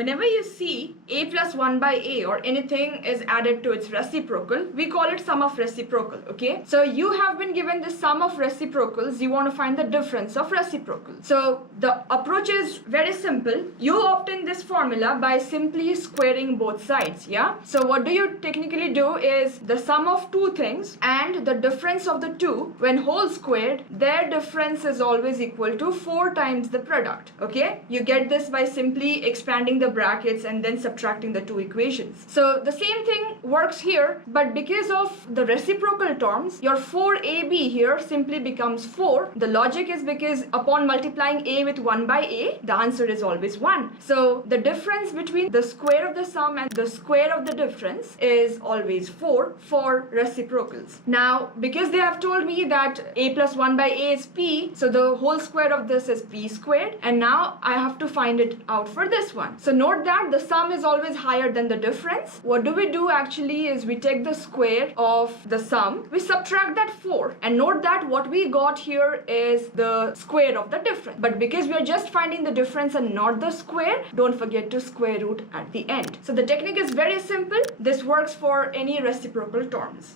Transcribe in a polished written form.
Whenever you see a plus 1 by a or anything is added to its reciprocal, we call it sum of reciprocal, okay? So you have been given the sum of reciprocals, you want to find the difference of reciprocals. So the approach is very simple. You obtain this formula by simply squaring both sides, yeah? So what do you technically do is the sum of two things and the difference of the two, when whole squared, their difference is always equal to 4 times the product, okay? You get this by simply expanding the brackets and then subtracting the two equations. So the same thing works here, but because of the reciprocal terms, your 4ab here simply becomes 4. The logic is because upon multiplying a with 1 by a, the answer is always 1. So the difference between the square of the sum and the square of the difference is always 4 for reciprocals. Now, because they have told me that a plus 1 by a is p, so the whole square of this is p squared, and now I have to find it out for this one. So note that the sum is always higher than the difference. What do we do actually is we take the square of the sum, we subtract that 4, and note that what we got here is the square of the difference. But because we are just finding the difference and not the square, don't forget to square root at the end. So the technique is very simple. This works for any reciprocal terms.